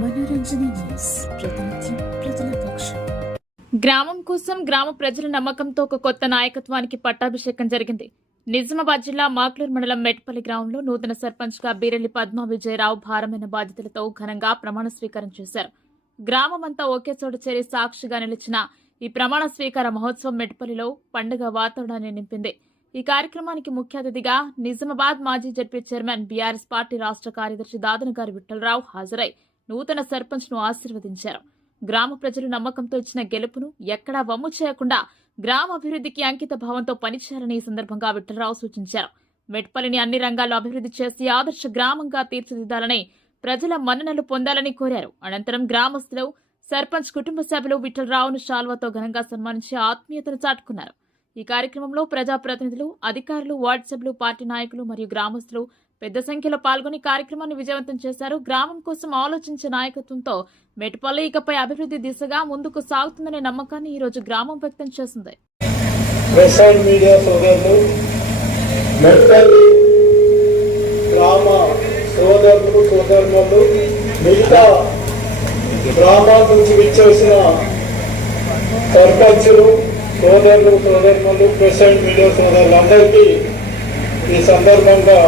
మనోరంజన news ప్రతినిత్యం ప్రజల పక్షం గ్రామం కోసం గ్రామ ప్రజల నమ్మకంతో ఒక కొత్త నాయకత్వానికి పట్టాభిషేకం జరిగింది. నిజామాబాద్ జిల్లా మాక్లూర్ మండలం మెట్పల్లి గ్రామంలో నూతన సర్పంచ్గా బీరెల్లి పద్మా విజయరావు భారమైన బాధ్యతలతో ఘనంగా ప్రమాణ స్వీకారం చేశారు. గ్రామమంతా ఒకే చోట చేరి సాక్షిగా నిలిచిన ఈ ప్రమాణ స్వీకార మహోత్సవం మెట్పల్లిలో పండుగ వాతావరణాన్ని నింపింది. ఈ కార్యక్రమానికి ముఖ్య అతిథిగా నిజామాబాద్ మాజీ జడ్పీ చైర్మన్ బీఆర్ఎస్ పార్టీ రాష్ట్ర కార్యదర్శి దాదనగారి విఠలరావు హాజరై నూతన సర్పంచ్ను ఆశీర్వదించారు. గ్రామ ప్రజలు నమ్మకంతో ఇచ్చిన గెలుపును ఎక్కడా వమ్ము చేయకుండా గ్రామ అభివృద్ధికి అంకిత భావంతో పనిచేయాలని ఈ సందర్భంగా విఠలరావు సూచించారు. మెట్పల్లిని అన్ని రంగాల్లో అభివృద్ధి చేసి ఆదర్శ గ్రామంగా తీర్చిదిద్దాలని ప్రజల మన్ననలు పొందాలని కోరారు. అనంతరం గ్రామస్తులు సర్పంచ్ కుటుంబ సభ్యులు విఠలరావును షాల్వాతో ఘనంగా సన్మానించి ఆత్మీయతను చాటుకున్నారు. ఈ కార్యక్రమంలో ప్రజాప్రతినిధులు అధికారులు వార్డు సభ్యులు పార్టీ నాయకులు మరియు గ్రామస్తులు పెద్ద సంఖ్యలో పాల్గొని కార్యక్రమాన్ని విజయవంతం చేశారు. గ్రామం కోసం ఆలోచించే నాయకత్వంతో మెట్పల్లి ఇకపై అభివృద్ధి దిశగా ముందుకు సాగుతుందనే నమ్మకాన్ని ఈ రోజు గ్రామం వ్యక్తం చేసింది. సోదరులు గ్రామ సోదరులు సోదరులు మిగతా గ్రామాల నుంచి విచ్చేసిన సర్పంచులు సోదరులు సోదరులు ప్రెస్ మీడియా సోదరులందరికీ ఈ సందర్భంగా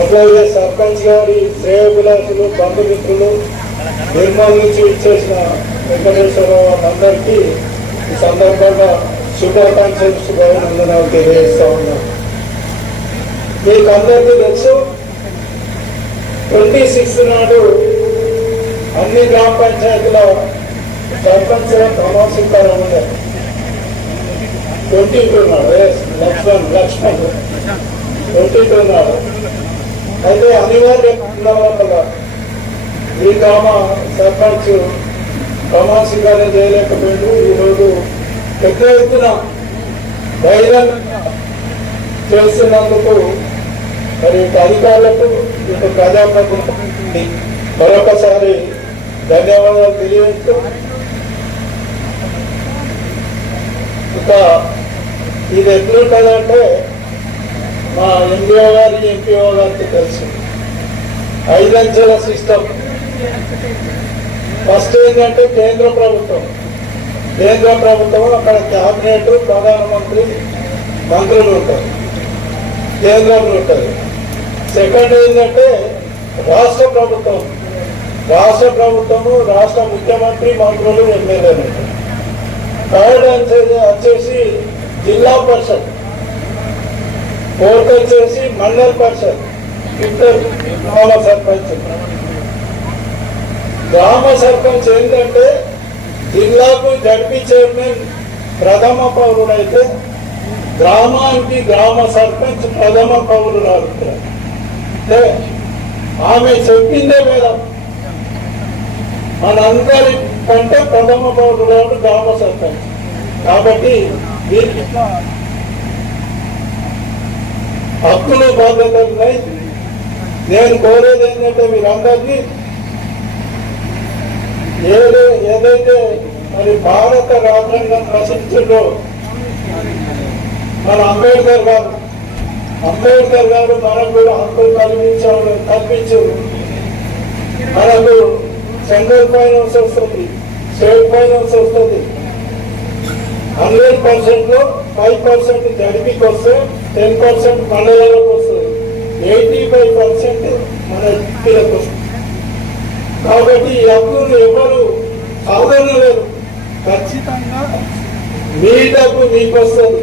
అట్లాగే సర్పంచ్ గారి శ్రేయభిలాషులు బంధుమిత్రులు నిర్మల్ నుంచి ఇచ్చేసిన వెంకటేశ్వరరావు అందరికీ ఈ సందర్భంగా శుభాకాంక్షలు శుభాభినందనాలు తెలియజేస్తా ఉన్నాను మీకు అందరికీ తెలుసు ట్వంటీ సిక్స్ నాడు అన్ని గ్రామ పంచాయతీల సర్పంచ్ ప్రమాణ స్వీకారం ట్వంటీ టూ నాడు లక్ష్మణ్ లక్ష్మణ్. ట్వంటీ టూ నాడు. అయితే అనివార్యం వల్ల ఈ గ్రామ సర్పంచ్ ప్రమాణ స్వీకారం చేయలేకపోయాడు ఈరోజు పెద్ద ఎత్తున ధైర్యం చేస్తున్నందుకు మరి అధికారులకు ఇటు ప్రజాప్రతినిధి మరొకసారి ధన్యవాదాలు తెలియజేస్తూ ఇంకా ఇది ఎట్లుంటుందంటే మా ఎంపీఓ గారికి ఎంపీఓ గారికి తెలుసు. ఐదంచెల సిస్టమ్. ఫస్ట్ ఏంటంటే కేంద్ర ప్రభుత్వం. కేంద్ర ప్రభుత్వం అక్కడ క్యాబినెట్ ప్రధానమంత్రి మంత్రులు ఉంటారు. కేంద్రంలో ఉంటుంది సెకండ్ ఏంటంటే రాష్ట్ర ప్రభుత్వం. రాష్ట్ర ప్రభుత్వము రాష్ట్ర ముఖ్యమంత్రి మంత్రులు ఎమ్మెల్యేలు ఉంటారు. థర్డ్ వచ్చేసి జిల్లా పరిషత్. ఫోర్త్ వచ్చేసి మండల పరిషత్. ఇద్దరు గ్రామ సర్పంచ్. గ్రామ సర్పంచ్ ఏంటంటే జిల్లాకు జడ్పీ చైర్మన్ ప్రథమ పౌరుడైతే గ్రామానికి గ్రామ సర్పంచ్ ప్రథమ పౌరురాలు. అంటే ఆమె చెప్పిందే వేదం. మనందరి కంటే ప్రథమ పౌరురాలు గ్రామ సర్పంచ్. కాబట్టి దీనికి హక్కులు బాధ్యతలు ఉన్నాయి. నేను కోరేది ఏంటంటే మీరందరినీ ఏదో ఏదైతే మరి భారత రాజ్యాంగం రచించిందో మన అంబేద్కర్ గారు అంబేద్కర్ గారు మనకు కూడా హక్కులు కల్పించారు కల్పించు. మనకు సెంట్రల్ ఫైనాన్స్ వస్తుంది స్టేట్ ఫైనాన్స్ వస్తుంది. హండ్రెడ్ పర్సెంట్లో ఫైవ్ పర్సెంట్ జడిపికి వస్తే టెన్ పర్సెంట్ మండలాలకు వస్తుంది. ఎయిటీ ఫైవ్ పర్సెంట్ మన ఎంపీలకు వస్తుంది. కాబట్టి ఈ హక్కులు ఎవరు కాదనలేరు ఖచ్చితంగా మీ డబ్బు మీకు వస్తుంది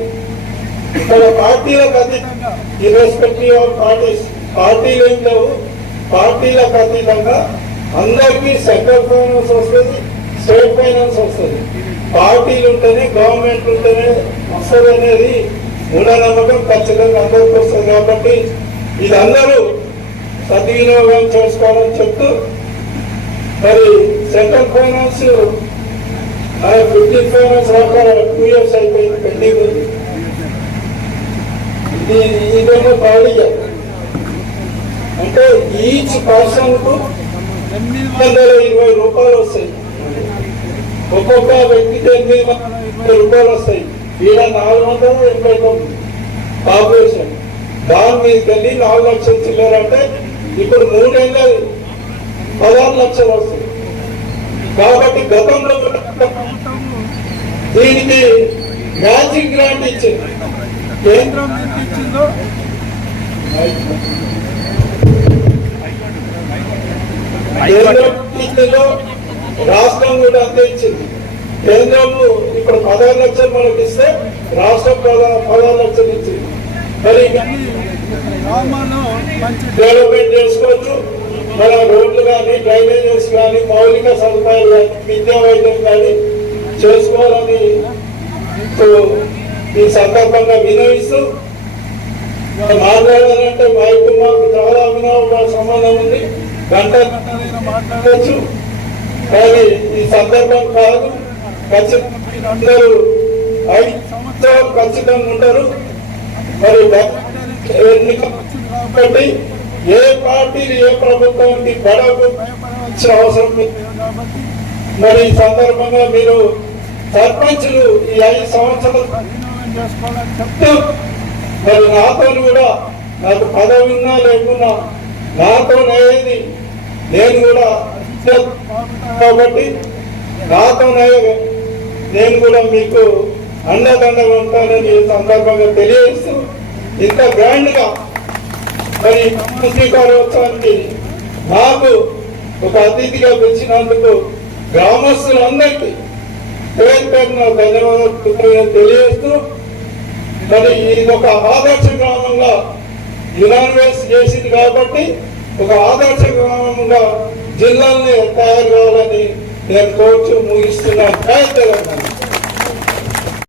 ఇక్కడ పార్టీలకు అతీతంగా ఇర్రెస్పెక్టివ్ ఆఫ్ పార్టీస్ పార్టీలు ఏం లేవు. పార్టీలకు అతీతంగా అందరికీ సెంట్రల్ ఫైనాన్స్ వస్తుంది. స్టేట్ ఫైనాన్స్ వస్తుంది. పార్టీలు ఉంటేనే గవర్నమెంట్ ఉంటేనే వస్తుంది అనేది మూఢనమ్మకం ఖచ్చితంగా అందరికీ వస్తుంది కాబట్టి ఇది అందరూ సద్వినియోగం చేసుకోవాలని చెప్తూ మరి సెంట్రల్ ఫైనాన్స్ ఫిఫ్టీన్ ఫైనాన్స్ రాక టూ ఇయర్స్ అయిపోయింది పెండింగ్ ఉంది. ఇది ఇదేమో బాడీగా. అంటే ఈచ్ పర్సన్కు ఎనిమిది వందల ఇరవై రూపాయలు వస్తాయి. ఒక్కొక్క వ్యక్తికి ఎనిమిది వందల ఇరవై రూపాయలు వస్తాయి. ఈడ నాలుగు వందల ఎనభై తొమ్మిది. పాపులేషన్ దాని మీదకి వెళ్ళి నాలుగు లక్షలు చిల్లర అంటే ఇప్పుడు మూడేళ్ళ పదహారు లక్షలు వస్తుంది కాబట్టి గతంలో దీనికి మ్యాచింగ్ గ్రాంట్ ఇచ్చింది. కేంద్రం ఇచ్చిందో? కేంద్రం ఇచ్చిందో రాష్ట్రం కూడా అంతే ఇచ్చింది. కేంద్రము ఇప్పుడు పదహారు లక్షలు మనకి ఇస్తే రాష్ట్రం పదహారు పదహారు లక్షలు ఇచ్చింది. మరి మంచి డెవలప్మెంట్ చేసుకోవచ్చు. మన రోడ్లు కానీ డ్రైనేజెస్ కానీ మౌలిక సదుపాయాలు కానీ విద్యా వైద్యం కానీ చేసుకోవాలని ఈ సందర్భంగా వినియోగిస్తూ మాట్లాడాలంటే వైపు మాకు చాలా అభినవ సంబంధం ఉంది. గంట మాట్లాడవచ్చు కానీ ఈ సందర్భం కాదు. ఖచ్చితంగా ఐదుతో ఐదు సంవత్సరాలు ఖచ్చితంగా ఉంటారు. మరి ఎన్నిక ఏ పార్టీ ఏ ప్రభుత్వానికి గడవకు అవసరం లేదు. కాబట్టి మరి ఈ సందర్భంగా మీరు సర్పంచులు ఈ ఐదు సంవత్సరాలు మరి నాతో కూడా నాకు పదవి ఉన్నా లేకున్నా నాతో నేను కూడా కాబట్టి నాతో నేను కూడా మీకు అండదండగా ఉంటానని ఈ సందర్భంగా తెలియజేస్తూ ఇంత గ్రాండ్గా మరి శ్రీకారోత్సవానికి నాకు ఒక అతిథిగా పిలిచినందుకు గ్రామస్తులందరికీ పేరు పేరున ధన్యవాదాలు తెలియజేస్తూ మరి ఇది ఒక ఆదర్శ గ్రామంగా యునానివేస్ చేసింది కాబట్టి ఒక ఆదర్శ గ్రామంగా జిల్లాల్ని తయారు కావాలని నేను కోరుచు ముగిస్తున్నాను జై తెలంగాణ